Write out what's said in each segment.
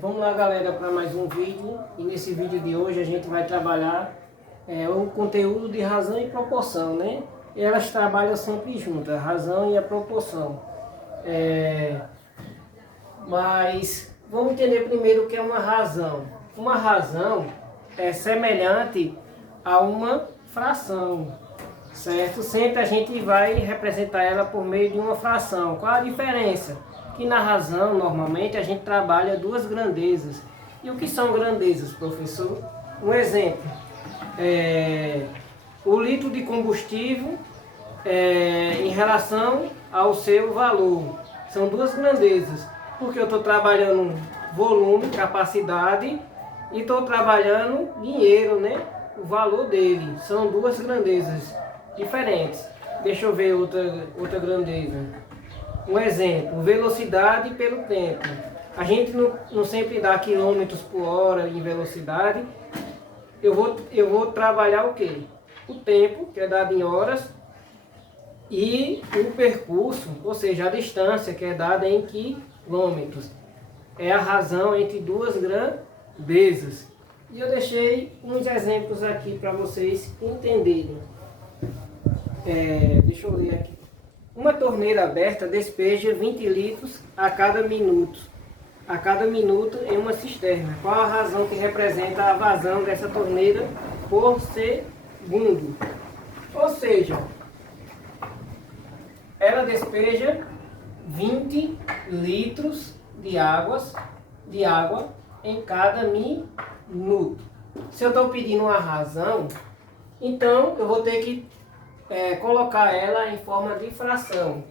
Vamos lá, galera, para mais um vídeo. E nesse vídeo de hoje a gente vai trabalhar o conteúdo de razão e proporção, né? Elas trabalham sempre juntas, a razão e a proporção. Mas vamos entender primeiro o que é uma razão. Uma razão é semelhante a uma fração, certo? Sempre a gente vai representar ela por meio de uma fração. Qual a diferença? Que na razão, normalmente, a gente trabalha duas grandezas. E o que são grandezas, professor? Um exemplo, o litro de combustível em relação ao seu valor. São duas grandezas, porque eu estou trabalhando volume, capacidade, e estou trabalhando dinheiro, né? O valor dele. São duas grandezas diferentes. Deixa eu ver outra grandeza. Um exemplo, velocidade pelo tempo. A gente não sempre dá quilômetros por hora em velocidade. Eu vou trabalhar o quê? O tempo, que é dado em horas, e o percurso, ou seja, a distância, que é dada em quilômetros. É a razão entre duas grandezas. E eu deixei uns exemplos aqui para vocês entenderem. Deixa eu ler aqui. Uma torneira aberta despeja 20 litros a cada minuto em uma cisterna. Qual a razão que representa a vazão dessa torneira por segundo? Ou seja, ela despeja 20 litros de água em cada minuto. Se eu estou pedindo uma razão, então eu vou ter que colocar ela em forma de fração.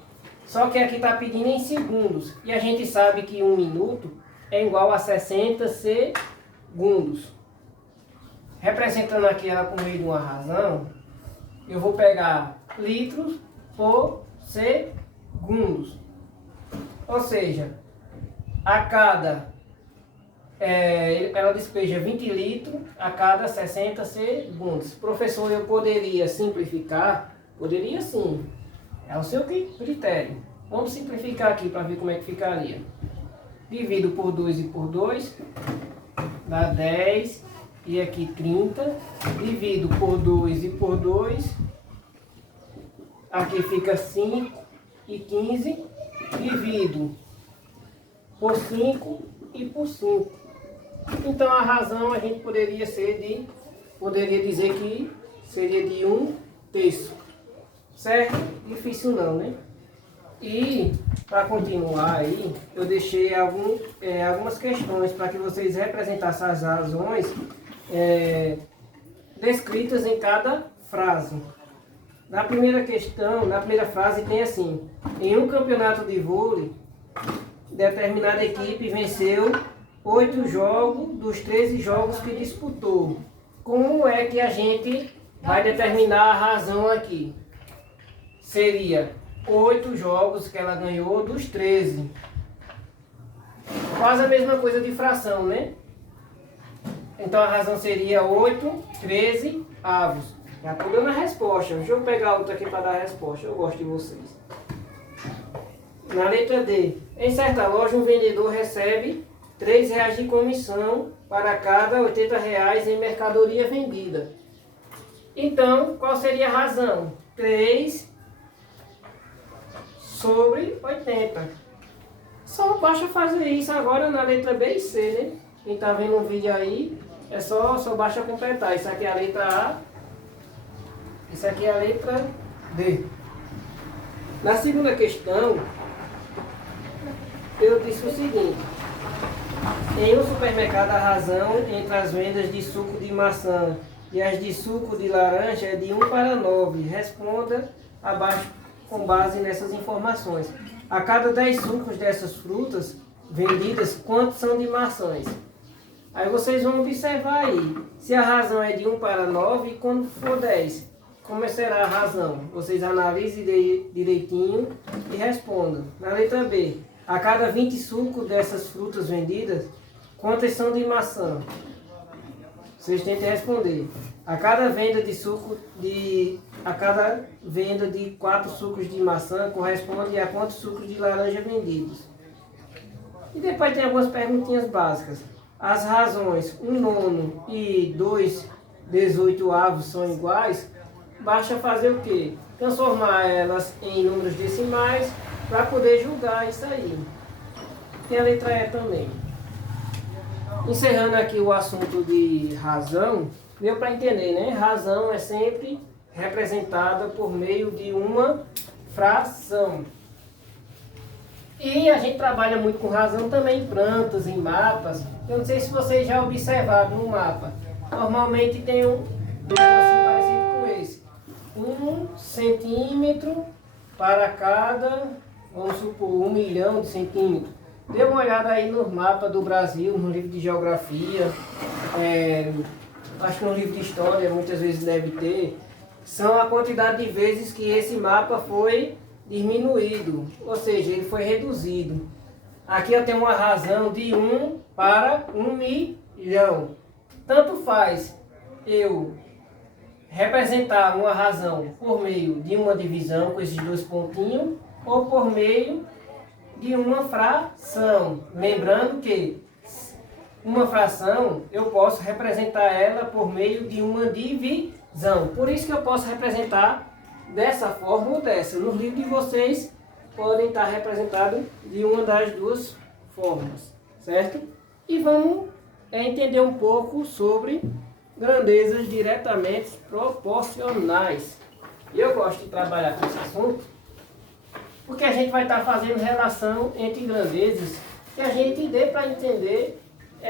Só que aqui está pedindo em segundos. E a gente sabe que 1 minuto é igual a 60 segundos. Representando aqui ela por meio de uma razão, eu vou pegar litros por segundos. Ou seja, ela despeja 20 litros a cada 60 segundos. Professor, eu poderia simplificar? Poderia sim. É o seu critério. Vamos simplificar aqui para ver como é que ficaria. Divido por 2 e por 2, dá 10. E aqui 30. Divido por 2 e por 2. Aqui fica 5 e 15. Divido por 5 e por 5. Então a razão a gente poderia dizer que seria de 1/3. Certo? Difícil não, né? E para continuar aí, eu deixei algumas questões para que vocês representassem as razões descritas em cada frase. Na primeira questão, na primeira frase tem assim: em um campeonato de vôlei, determinada equipe venceu 8 jogos dos 13 jogos que disputou. Como é que a gente vai determinar a razão aqui? Seria 8 jogos que ela ganhou dos 13. Quase a mesma coisa de fração, né? Então a razão seria 8/13. Já estou dando a resposta. Deixa eu pegar outra aqui para dar a resposta. Eu gosto de vocês. Na letra D. Em certa loja, um vendedor recebe R$3 de comissão para cada R$80 em mercadoria vendida. Então, qual seria a razão? 3 sobre 80. Só basta fazer isso agora na letra B e C, né? Quem está vendo o vídeo aí, só basta completar. Isso aqui é a letra A, isso aqui é a letra D. Na segunda questão, eu disse o seguinte: em um supermercado, a razão entre as vendas de suco de maçã e as de suco de laranja é de 1/9. Responda abaixo com base nessas informações. A cada 10 sucos dessas frutas vendidas, quantos são de maçãs? Aí vocês vão observar aí, se a razão é de 1/9, e quando for 10, como será a razão? Vocês analisem direitinho e respondam. Na letra B, a cada 20 sucos dessas frutas vendidas, quantas são de maçã? Vocês tentem responder. A cada venda de 4 sucos de maçã corresponde a quantos sucos de laranja vendidos? E depois tem algumas perguntinhas básicas. As razões 1/9 e 2/18 são iguais? Basta fazer o quê? Transformar elas em números decimais para poder julgar isso aí. Tem a letra E também. Encerrando aqui o assunto de razão, deu para entender, né? Razão é sempre representada por meio de uma fração. E a gente trabalha muito com razão também em plantas, em mapas. Eu não sei se vocês já observaram no mapa. Normalmente tem um assim parecido com esse. 1 centímetro para cada, vamos supor, 1 milhão de centímetros. Dê uma olhada aí no mapa do Brasil, no livro de geografia, acho que no livro de história muitas vezes deve ter. São a quantidade de vezes que esse mapa foi diminuído, ou seja, ele foi reduzido. Aqui eu tenho uma razão de 1 para 1 milhão. Tanto faz eu representar uma razão por meio de uma divisão com esses dois pontinhos ou por meio de uma fração. Lembrando que uma fração eu posso representar ela por meio de uma divisão. Por isso que eu posso representar dessa forma ou dessa. Nos livros de vocês podem estar representados de uma das duas formas, certo? E vamos entender um pouco sobre grandezas diretamente proporcionais. Eu gosto de trabalhar com esse assunto porque a gente vai estar fazendo relação entre grandezas que a gente dê para entender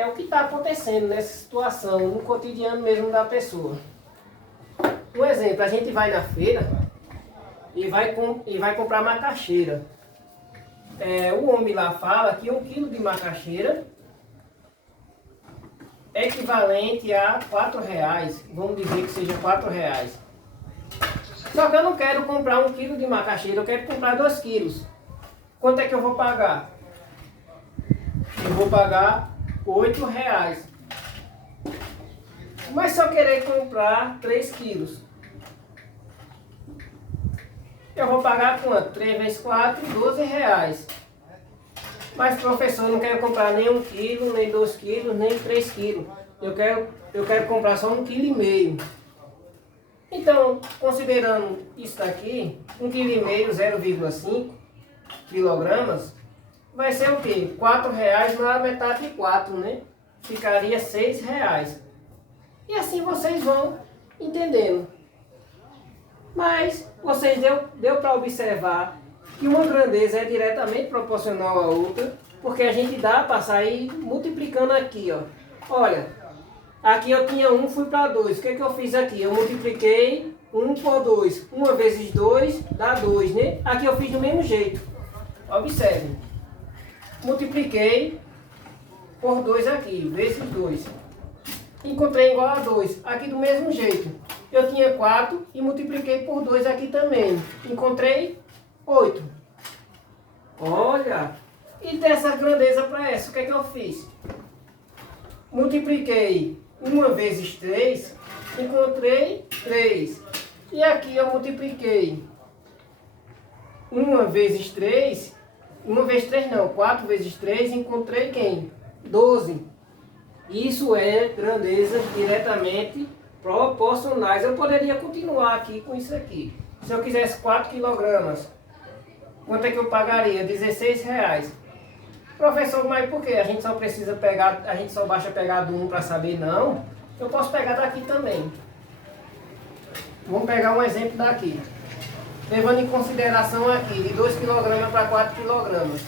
o que está acontecendo nessa situação, no cotidiano mesmo da pessoa. Um exemplo, a gente vai na feira e vai comprar macaxeira. O homem lá fala que 1 quilo de macaxeira é equivalente a R$4, vamos dizer que seja R$4. Só que eu não quero comprar 1 quilo de macaxeira, eu quero comprar 2 quilos. Quanto é que eu vou pagar? Eu vou pagar R$8. Mas se eu querer comprar 3 quilos, eu vou pagar quanto? 3 vezes 4, R$12. Mas professor, eu não quero comprar nem 1 quilo, nem 2 quilos, nem 3 quilos. Eu quero comprar só 1,5 kg. Então, considerando isso daqui, 1,5 kg, 0,5 quilogramas, vai ser o quê? R$4 na metade de 4, né? Ficaria R$6. E assim vocês vão entendendo. Mas vocês deu para observar que uma grandeza é diretamente proporcional à outra, porque a gente dá para sair multiplicando aqui, ó. Olha, aqui eu tinha 1, fui para 2. O que eu fiz aqui? Eu multipliquei 1 por 2. 1 vezes 2 dá 2, né? Aqui eu fiz do mesmo jeito. Observe. Multipliquei por 2 aqui, vezes 2. Encontrei igual a 2. Aqui do mesmo jeito. Eu tinha 4 e multipliquei por 2 aqui também. Encontrei 8. Olha. E dessa grandeza para essa, o que é que eu fiz? Multipliquei 1 vezes 3, encontrei 3. E aqui eu multipliquei 1 vezes 3, 1 vezes 3 não, 4 vezes 3, encontrei quem? 12. Isso é grandezas diretamente proporcionais. Eu poderia continuar aqui com isso aqui. Se eu quisesse 4 quilogramas, quanto é que eu pagaria? R$16. Professor, mas por quê? A gente só basta pegar do 1 para saber? Não. Eu posso pegar daqui também. Vamos pegar um exemplo daqui. Levando em consideração aqui, de 2 kg para 4 kg.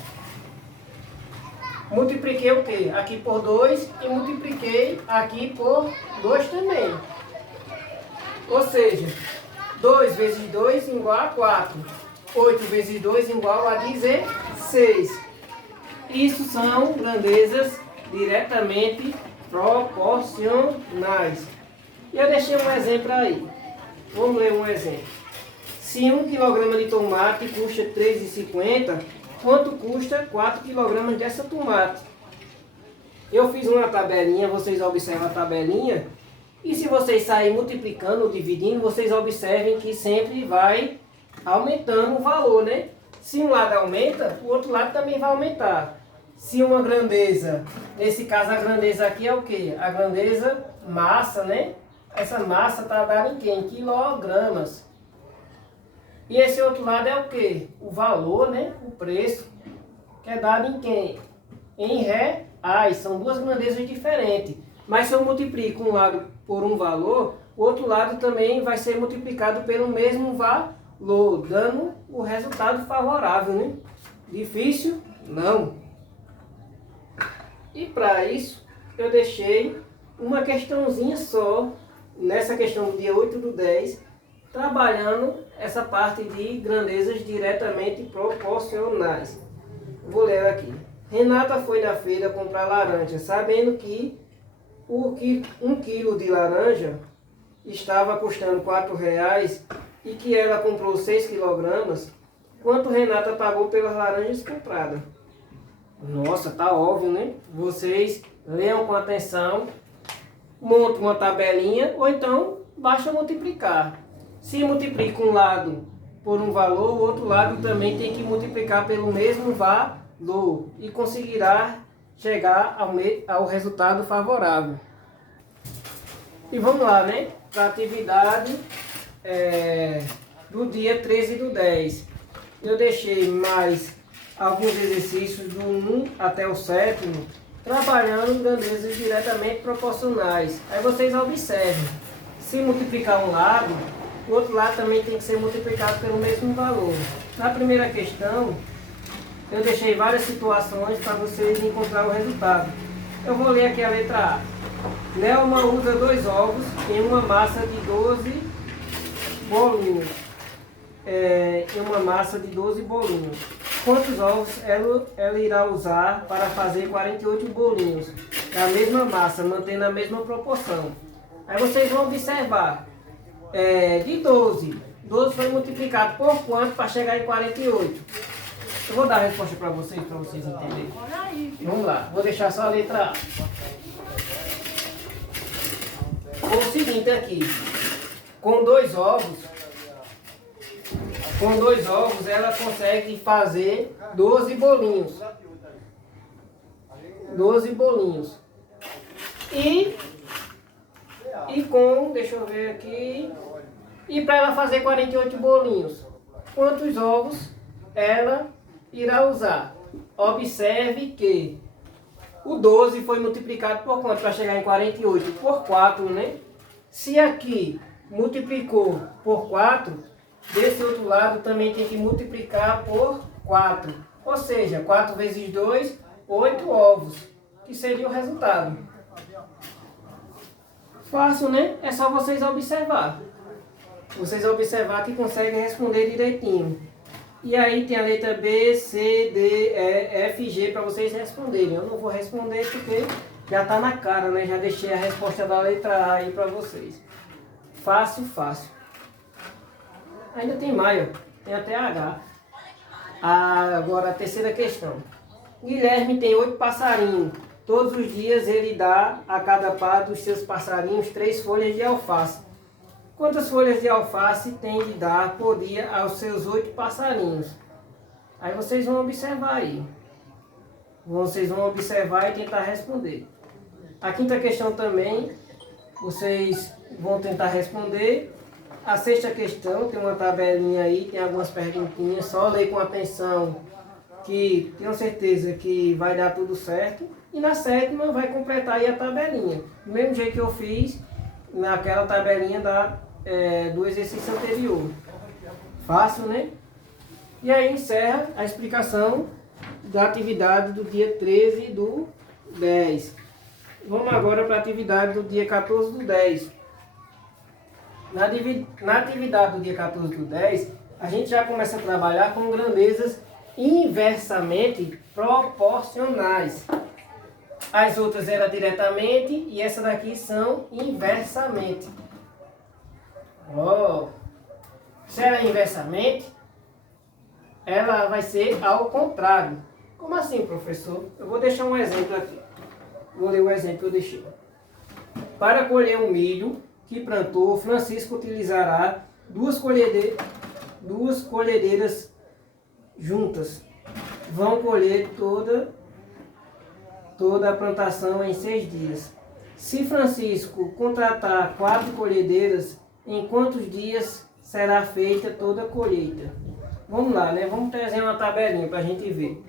Multipliquei o quê? Aqui por 2 e multipliquei aqui por 2 também. Ou seja, 2 vezes 2 igual a 4. 8 vezes 2 igual a 16. Isso são grandezas diretamente proporcionais. E eu deixei um exemplo aí. Vamos ler um exemplo. Se 1 kg de tomate custa R$3,50, quanto custa 4 kg dessa tomate? Eu fiz uma tabelinha, vocês observam a tabelinha. E se vocês saírem multiplicando ou dividindo, vocês observem que sempre vai aumentando o valor, né? Se um lado aumenta, o outro lado também vai aumentar. se uma grandeza, nesse caso a grandeza aqui é o quê? A grandeza massa, né? Essa massa está dada em quê? Em quilogramas. E esse outro lado é o quê? O valor, né? O preço, que é dado em quem? Em reais. São duas grandezas diferentes. Mas se eu multiplico um lado por um valor, o outro lado também vai ser multiplicado pelo mesmo valor, dando o resultado favorável, né? Difícil? Não. E para isso, eu deixei uma questãozinha só, nessa questão do dia 8/10, trabalhando essa parte de grandezas diretamente proporcionais. Vou ler aqui. Renata foi na feira comprar laranja, sabendo que um quilo de laranja estava custando R$ 4 e que ela comprou 6 quilogramas. Quanto Renata pagou pelas laranjas compradas? Nossa, tá óbvio, né? Vocês leiam com atenção, montam uma tabelinha ou então basta multiplicar. Se multiplica um lado por um valor, o outro lado também tem que multiplicar pelo mesmo valor e conseguirá chegar ao resultado favorável. E vamos lá, né? Para a atividade do dia 13/10. Eu deixei mais alguns exercícios do 1 até o 7º, trabalhando grandezas diretamente proporcionais. Aí vocês observem, se multiplicar um lado, o outro lado também tem que ser multiplicado pelo mesmo valor. Na primeira questão, eu deixei várias situações para vocês encontrar o resultado. Eu vou ler aqui a letra A. Nelma usa 2 ovos em uma massa de 12 bolinhos. Em uma massa de 12 bolinhos. Quantos ovos ela irá usar para fazer 48 bolinhos da mesma massa, mantendo a mesma proporção? Aí vocês vão observar, de 12 foi multiplicado por quanto para chegar em 48? Eu vou dar a resposta para vocês entenderem. Vamos lá, vou deixar só a letra A. O seguinte aqui, com dois ovos ela consegue fazer 12 bolinhos. 12 bolinhos. E com, deixa eu ver aqui, e para ela fazer 48 bolinhos, quantos ovos ela irá usar? Observe que o 12 foi multiplicado por quanto para chegar em 48? Por 4, né? Se aqui multiplicou por 4, desse outro lado também tem que multiplicar por 4. Ou seja, 4 vezes 2, 8 ovos, que seria o resultado. Fácil, né? É só vocês observar. Vocês observar que conseguem responder direitinho. E aí tem a letra B, C, D, E, F, G para vocês responderem. Eu não vou responder porque já está na cara, né? Já deixei a resposta da letra A aí para vocês. Fácil, fácil. Ainda tem mais, ó. Tem até H. Agora a terceira questão. Guilherme tem 8 passarinhos. Todos os dias ele dá a cada par dos seus passarinhos 3 folhas de alface. Quantas folhas de alface tem de dar por dia aos seus 8 passarinhos? Aí vocês vão observar aí. Vocês vão observar e tentar responder. A quinta questão também, vocês vão tentar responder. A sexta questão, tem uma tabelinha aí, tem algumas perguntinhas. Só ler com atenção, que tenho certeza que vai dar tudo certo. E na sétima vai completar aí a tabelinha. Do mesmo jeito que eu fiz naquela tabelinha do exercício anterior. Fácil, né? E aí encerra a explicação da atividade do dia 13/10. Vamos agora para a atividade do dia 14/10. Na atividade do dia 14/10, a gente já começa a trabalhar com grandezas inversamente proporcionais. As outras eram diretamente e essa daqui são inversamente. Se ela é inversamente, ela vai ser ao contrário. Como assim, professor? Eu vou deixar um exemplo aqui. Vou ler o exemplo que eu deixei. Para colher o milho que plantou, Francisco utilizará duas colhedeiras juntas. Vão colher toda toda a plantação em 6 dias. Se Francisco contratar 4 colhedeiras, em quantos dias será feita toda a colheita? Vamos lá, né? Vamos trazer uma tabelinha para a gente ver.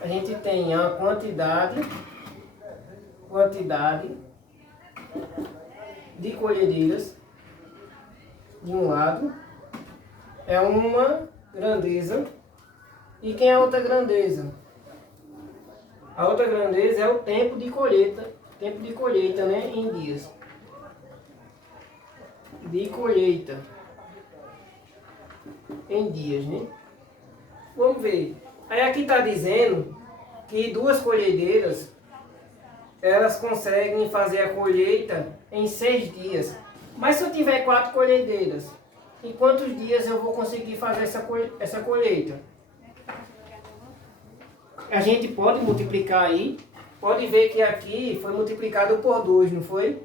A gente tem a quantidade de colhedeiras de um lado, é uma grandeza. E quem é a outra grandeza? A outra grandeza é o tempo de colheita, né, em dias. De colheita em dias, né? Vamos ver. Aí aqui está dizendo que 2 colhedeiras, elas conseguem fazer a colheita em 6 dias. Mas se eu tiver 4 colhedeiras, em quantos dias eu vou conseguir fazer essa colheita? A gente pode multiplicar aí. Pode ver que aqui foi multiplicado por 2, não foi?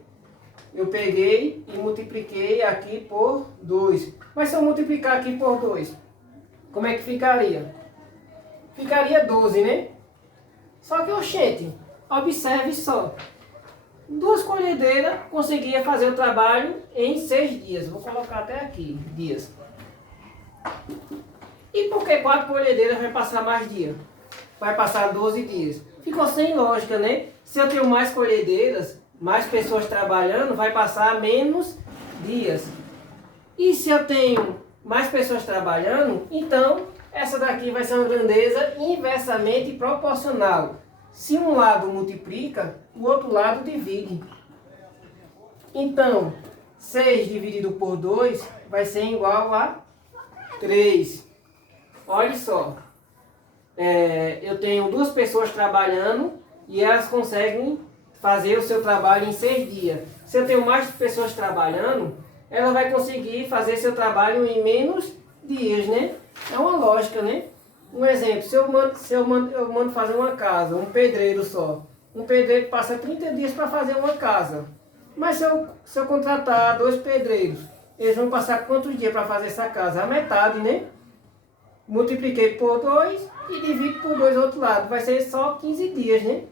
Eu peguei e multipliquei aqui por 2. Mas se eu multiplicar aqui por 2, como é que ficaria? Ficaria 12, né? Só que, oxente, observe só. 2 colhedeiras conseguia fazer o trabalho em 6 dias. Vou colocar até aqui, dias. E por que 4 colhedeiras vai passar mais dia? Vai passar 12 dias. Ficou sem lógica, né? Se eu tenho mais colhedeiras, mais pessoas trabalhando, vai passar menos dias. E se eu tenho mais pessoas trabalhando, então essa daqui vai ser uma grandeza inversamente proporcional. Se um lado multiplica, o outro lado divide. Então, 6 dividido por 2 vai ser igual a 3. Olha só. Eu tenho 2 pessoas trabalhando e elas conseguem fazer o seu trabalho em 6 dias. Se eu tenho mais pessoas trabalhando, ela vai conseguir fazer seu trabalho em menos dias, né? É uma lógica, né? Um exemplo, se eu mando fazer uma casa, um pedreiro só. Um pedreiro passa 30 dias para fazer uma casa. Mas se eu contratar 2 pedreiros, eles vão passar quantos dias para fazer essa casa? A metade, né? Multipliquei por 2 e divido por 2 do outro lado. Vai ser só 15 dias, né?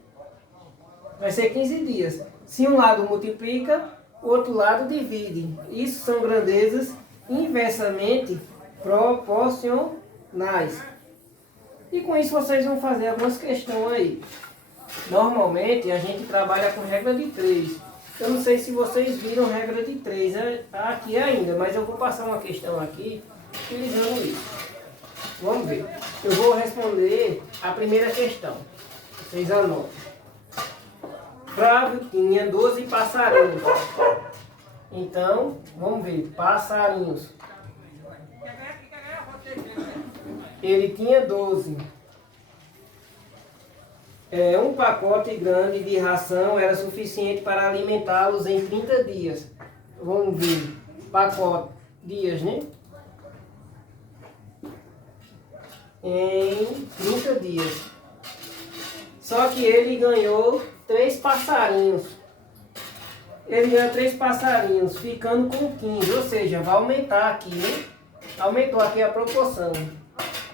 Vai ser 15 dias. Se um lado multiplica, o outro lado divide. Isso são grandezas inversamente proporcionais. E com isso vocês vão fazer algumas questões aí. Normalmente a gente trabalha com regra de 3. Eu não sei se vocês viram regra de 3 aqui ainda, mas eu vou passar uma questão aqui utilizando isso. Vamos ver. Eu vou responder a primeira questão. Vocês anotem. Flávio tinha 12 passarinhos. Então, vamos ver. Passarinhos. Ele tinha 12. Um pacote grande de ração era suficiente para alimentá-los em 30 dias. Vamos ver. Pacote, dias, né? Em 30 dias. Só que ele ganhou 3 passarinhos. Ele ganhou 3 passarinhos, ficando com 15. Ou seja, vai aumentar aqui, né? Aumentou aqui a proporção.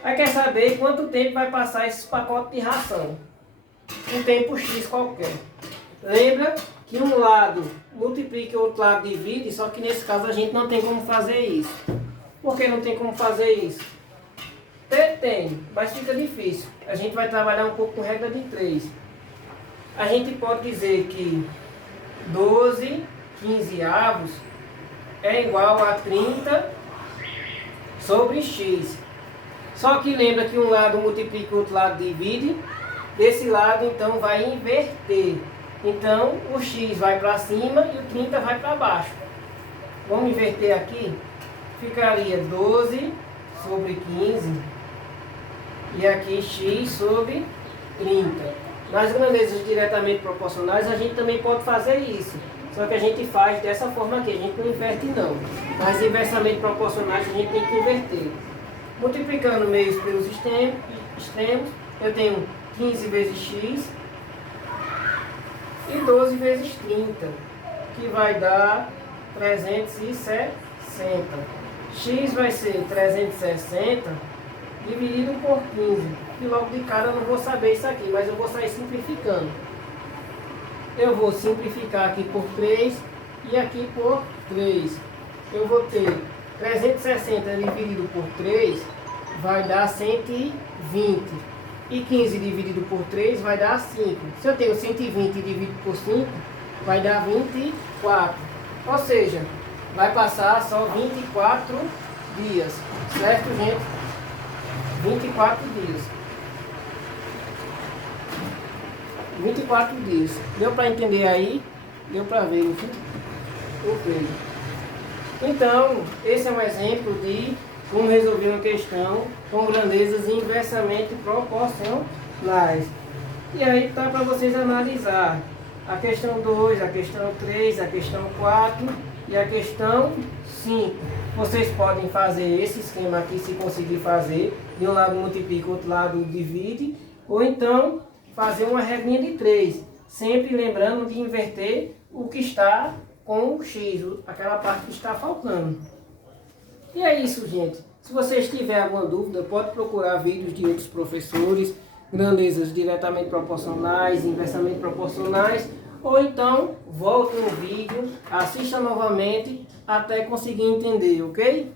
Aí quer saber quanto tempo vai passar esses pacotes de ração. Um tempo X qualquer. Lembra que um lado multiplica e o outro lado divide, só que nesse caso a gente não tem como fazer isso. Por que não tem como fazer isso? Tem, mas fica difícil. A gente vai trabalhar um pouco com regra de 3. A gente pode dizer que 12 quinzeavos é igual a 30 sobre x. Só que lembra que um lado multiplica e o outro lado divide. Desse lado, então, vai inverter. Então, o x vai para cima e o 30 vai para baixo. Vamos inverter aqui. Ficaria 12 sobre 15. E aqui x sobre 30. Nas grandezas diretamente proporcionais, a gente também pode fazer isso. Só que a gente faz dessa forma aqui. A gente não inverte, não. Nas inversamente proporcionais, a gente tem que inverter. Multiplicando meios pelos extremos, eu tenho 15 vezes x e 12 vezes 30, que vai dar 360. X vai ser 360 dividido por 15. que logo de cara eu não vou saber isso aqui, mas eu vou sair simplificando. Eu vou simplificar aqui por 3 e aqui por 3. Eu vou ter 360 dividido por 3 vai dar 120. E 15 dividido por 3 vai dar 5. Se eu tenho 120 dividido por 5, vai dar 24. Ou seja, vai passar só 24 dias. Certo, gente? 24 dias. 24 dias. Deu para entender aí? Deu para ver o que? Então, esse é um exemplo de como resolver uma questão com grandezas inversamente proporcionais. E aí está para vocês analisar a questão 2, a questão 3, a questão 4 e a questão 5. Vocês podem fazer esse esquema aqui se conseguir fazer. De um lado multiplica, outro lado divide. Ou então fazer uma regrinha de 3. Sempre lembrando de inverter o que está com o X, aquela parte que está faltando. E é isso, gente. Se vocês tiverem alguma dúvida, pode procurar vídeos de outros professores, grandezas diretamente proporcionais, inversamente proporcionais, ou então volte no vídeo, assista novamente até conseguir entender, ok?